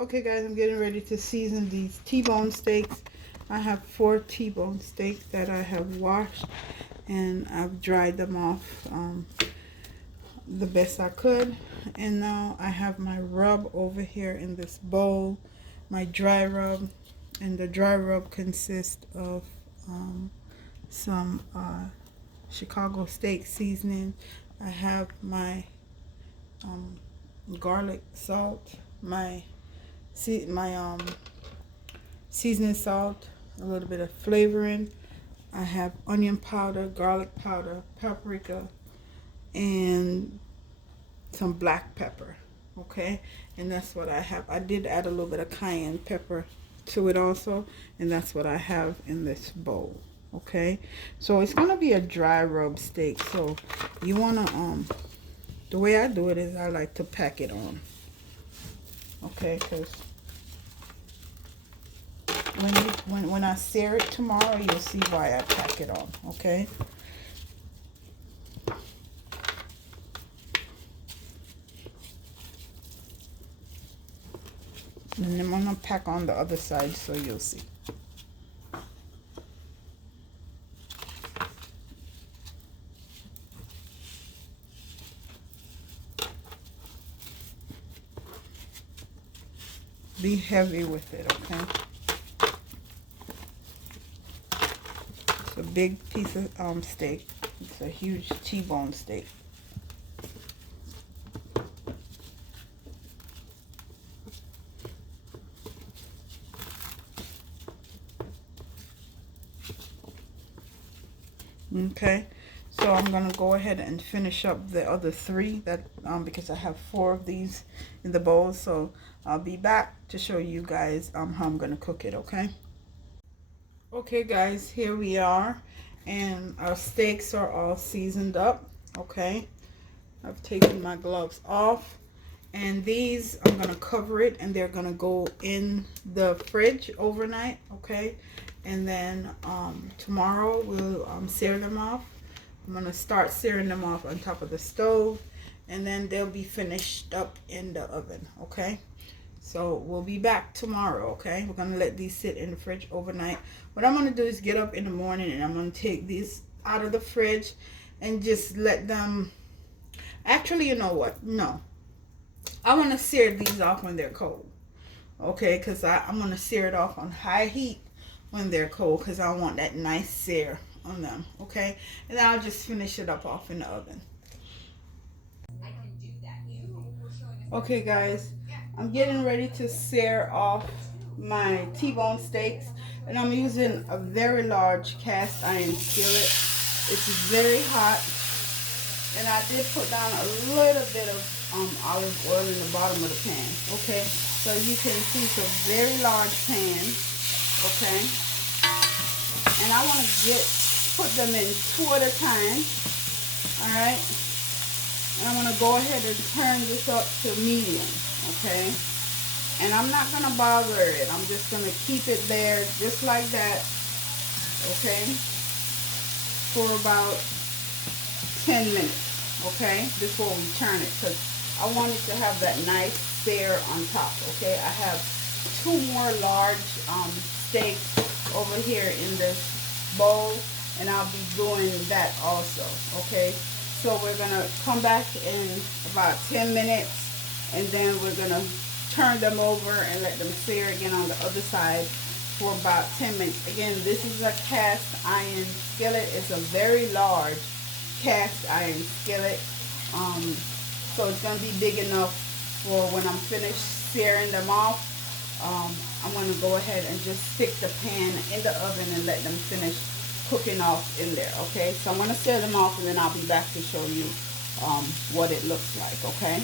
Okay guys, I'm getting ready to season these T-bone steaks. I have 4 T-bone steaks that I have washed and I've dried them off the best I could. And now I have my rub over here in this bowl, my dry rub. And the dry rub consists of some Chicago steak seasoning. I have my garlic salt, my seasoning salt, a little bit of flavoring. I have onion powder, garlic powder, paprika, and some black pepper. Okay, and that's what I have. I did add a little bit of cayenne pepper to it also, and that's what I have in this bowl. Okay, so it's gonna be a dry rub steak. So you wanna the way I do it is I like to pack it on. Okay, because when I sear it tomorrow, you'll see why I pack it on. Okay. And then I'm gonna pack on the other side so you'll see. Be heavy with it, okay? It's a big piece of steak. It's a huge T-bone steak. Okay, so I'm gonna go ahead and finish up the other 3 that because I have 4 of these in the bowl. So I'll be back to show you guys how I'm gonna cook it. Okay guys, here we are, and our steaks are all seasoned up. Okay, I've taken my gloves off, and these I'm gonna cover it, and they're gonna go in the fridge overnight. Okay, and then tomorrow we'll sear them off. I'm gonna start searing them off on top of the stove, and then they'll be finished up in the oven. Okay, so we'll be back tomorrow. Okay, we're gonna let these sit in the fridge overnight. What I'm gonna do is get up in the morning and I'm gonna take these out of the fridge and just let them, actually, you know what, no, I want to sear these off when they're cold. Okay, because I'm going to sear it off on high heat when they're cold, because I want that nice sear on them. Okay, and then I'll just finish it up off in the oven. Okay guys, I'm getting ready to sear off my T-bone steaks, and I'm using a very large cast iron skillet. It's very hot, and I did put down a little bit of olive oil in the bottom of the pan. Okay, so you can see it's a very large pan. Okay, and I want to put them in 2 at a time. All right, and I'm going to go ahead and turn this up to medium. Okay, and I'm not going to bother it. I'm just going to keep it there just like that. Okay, for about 10 minutes. Okay, before we turn it, because I want it to have that nice sear on top. Okay, I have 2 more large steaks over here in this bowl, and I'll be doing that also. Okay, so we're gonna come back in about 10 minutes, and then we're gonna turn them over and let them sear again on the other side for about 10 minutes. Again, this is a cast iron skillet. It's a very large cast iron skillet, so it's going to be big enough for when I'm finished searing them off. I'm going to go ahead and just stick the pan in the oven and let them finish cooking off in there. Okay, so I'm going to sear them off, and then I'll be back to show you what it looks like. Okay.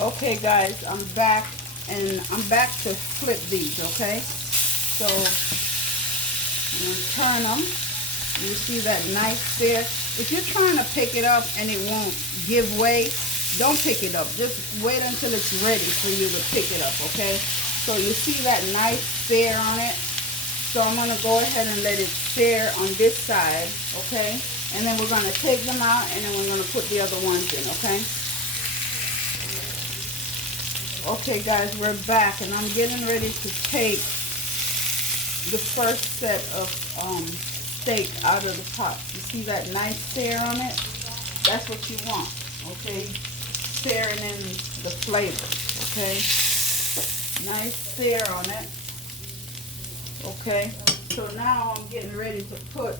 Okay guys, I'm back, and I'm back to flip these. Okay, so I'm going to turn them. You see that nice sear. If you're trying to pick it up and it won't give way, don't pick it up. Just wait until it's ready for you to pick it up. Okay, so you see that nice sear on it. So I'm going to go ahead and let it sear on this side, okay? And then we're going to take them out, and then we're going to put the other ones in, okay? Okay, guys, we're back, and I'm getting ready to take the first set of steak out of the pot. You see that nice sear on it? That's what you want, okay? Searing in the flavor, okay? Nice sear on it. Okay, so now I'm getting ready to put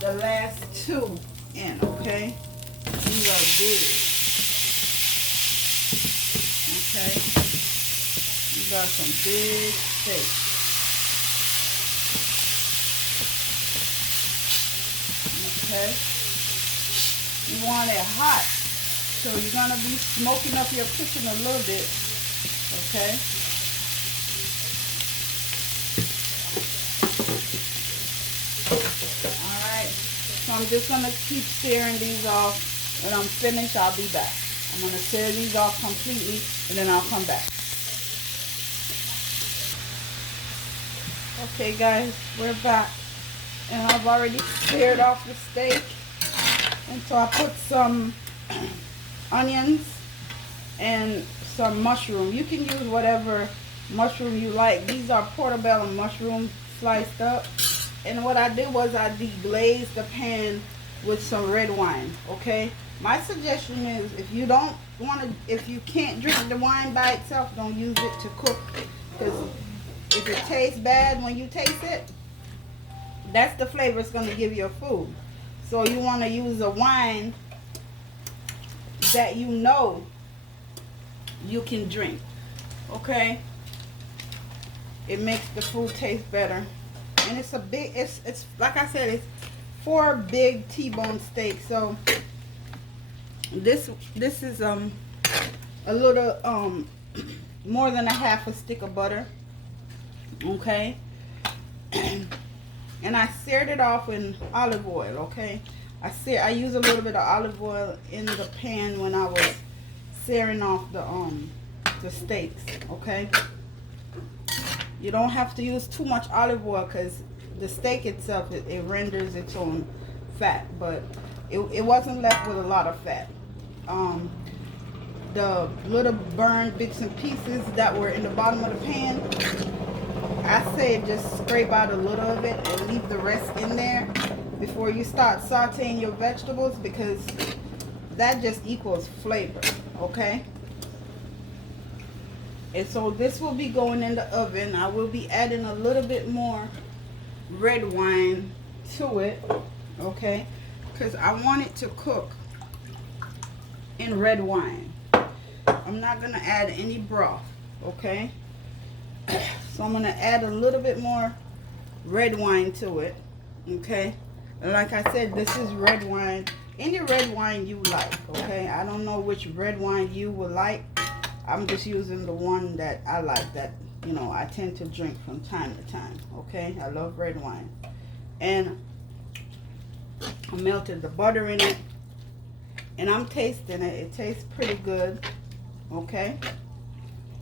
the last two in, okay? These are big. Okay, these are some big steaks. Okay, you want it hot, so you're gonna be smoking up your kitchen a little bit, okay? Alright, so I'm just going to keep searing these off. When I'm finished, I'll be back. I'm going to sear these off completely, and then I'll come back. Okay guys, we're back. And I've already seared off the steak. And so I put some onions and some mushroom. You can use whatever mushroom you like. These are portobello mushrooms sliced up. And what I did was I deglazed the pan with some red wine, okay? My suggestion is if you don't want to, if you can't drink the wine by itself, don't use it to cook. Because if it tastes bad when you taste it, that's the flavor it's going to give your food. So you want to use a wine that you know you can drink, okay? It makes the food taste better. And it's a big, it's like I said, it's 4 big T-bone steaks. So this is a little more than a half a stick of butter, okay? And I seared it off in olive oil, okay? I use a little bit of olive oil in the pan when I was searing off the steaks, okay? You don't have to use too much olive oil because the steak itself, it renders its own fat, but it wasn't left with a lot of fat. The little burned bits and pieces that were in the bottom of the pan, I say just scrape out a little of it and leave the rest in there before you start sauteing your vegetables, because that just equals flavor, okay? And so this will be going in the oven. I will be adding a little bit more red wine to it, okay? Because I want it to cook in red wine. I'm not going to add any broth, okay? So I'm going to add a little bit more red wine to it, okay? And like I said, this is red wine. Any red wine you like, okay? I don't know which red wine you would like. I'm just using the one that I like, that, you know, I tend to drink from time to time, okay? I love red wine. And I melted the butter in it, and I'm tasting it. It tastes pretty good, okay?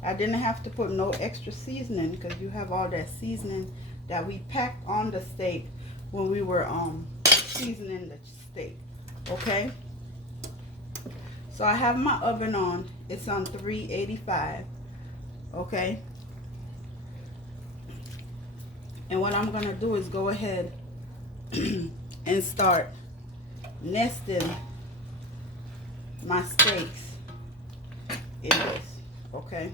I didn't have to put no extra seasoning because you have all that seasoning that we packed on the steak when we were seasoning the steak, okay? So I have my oven on. It's on 385, okay? And what I'm going to do is go ahead and start nesting my steaks in this, okay?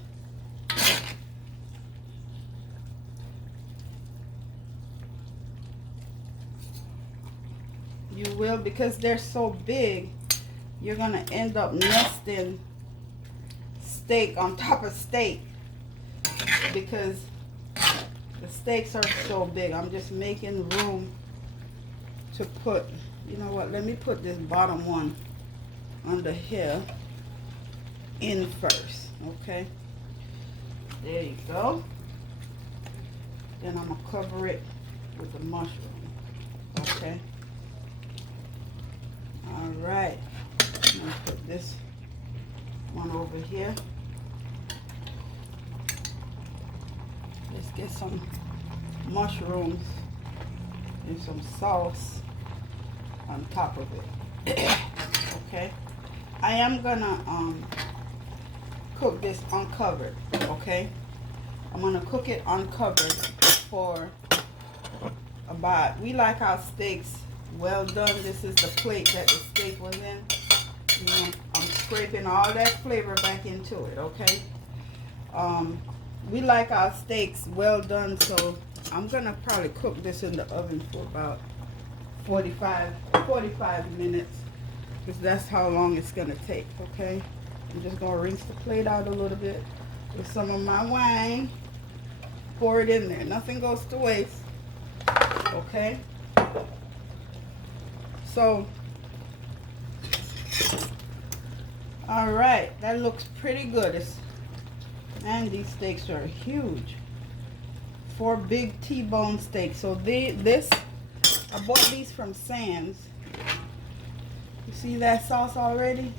You will, because they're so big, you're going to end up nesting steak on top of steak because the steaks are so big. I'm just making room to put, you know what, let me put this bottom one under here in first, okay? There you go. Then I'm going to cover it with the mushroom, okay? All right. I'm going to put this one over here. Let's get some mushrooms and some sauce on top of it. Okay, I am gonna cook this uncovered. Okay, I'm gonna cook it uncovered for about, we like our steaks well done. This is the plate that the steak was in. You know, I'm scraping all that flavor back into it. Okay, we like our steaks well done, so I'm gonna probably cook this in the oven for about 45 minutes, because that's how long it's gonna take. Okay, I'm just gonna rinse the plate out a little bit with some of my wine, pour it in there, nothing goes to waste. Okay, so all right, that looks pretty good. And these steaks are huge, 4 big T-bone steaks. So I bought these from Sam's. You see that sauce already?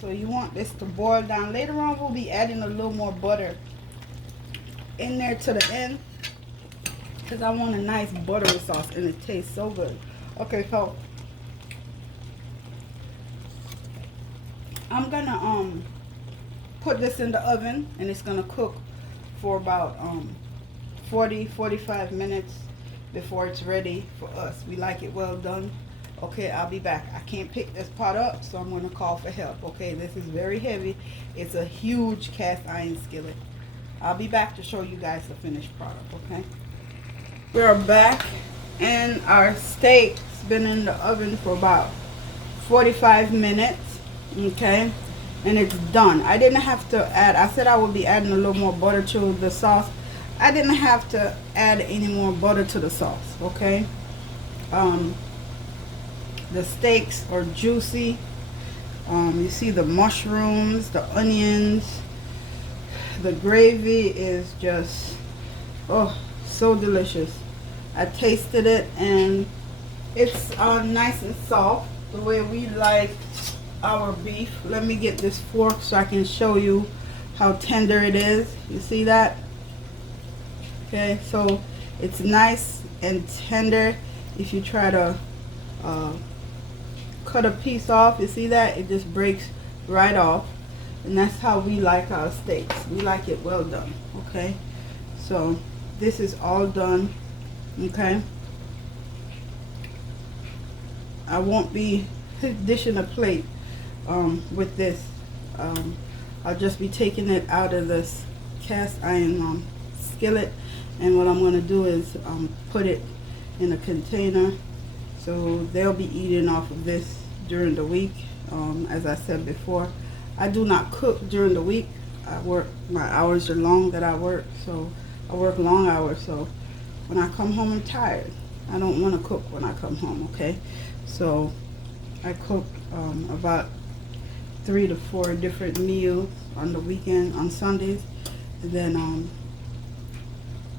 So you want this to boil down. Later on we'll be adding a little more butter in there to the end, because I want a nice buttery sauce and it tastes so good. Okay, so I'm gonna put this in the oven, and it's gonna cook for about 40-45 minutes before it's ready for us. We like it well done. Okay, I'll be back. I can't pick this pot up, so I'm gonna call for help. Okay, this is very heavy. It's a huge cast iron skillet. I'll be back to show you guys the finished product. Okay, we are back, and our steak's been in the oven for about 45 minutes. Okay, and it's done. I didn't have to add, I said I would be adding a little more butter to the sauce. I didn't have to add any more butter to the sauce. Okay, the steaks are juicy. You see the mushrooms, the onions, the gravy is just, oh, so delicious. I tasted it, and it's nice and soft, the way we like our beef. Let me get this fork so I can show you how tender it is. You see that? Okay, so it's nice and tender. If you try to cut a piece off, you see that? It just breaks right off. And that's how we like our steaks. We like it well done. Okay, so this is all done. Okay, I won't be dishing a plate with this. I'll just be taking it out of this cast iron skillet, and what I'm going to do is put it in a container, so they'll be eating off of this during the week. As I said before, I do not cook during the week. I work, my hours are long that I work, so I work long hours, so when I come home I'm tired. I don't want to cook when I come home. Okay, so I cook about 3 to 4 different meals on the weekend, on Sundays, and then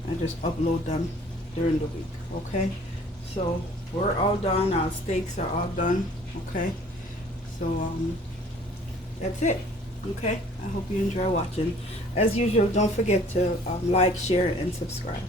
I just upload them during the week. Okay, so we're all done. Our steaks are all done. Okay, so that's it. Okay, I hope you enjoy watching. As usual, don't forget to like, share, and subscribe.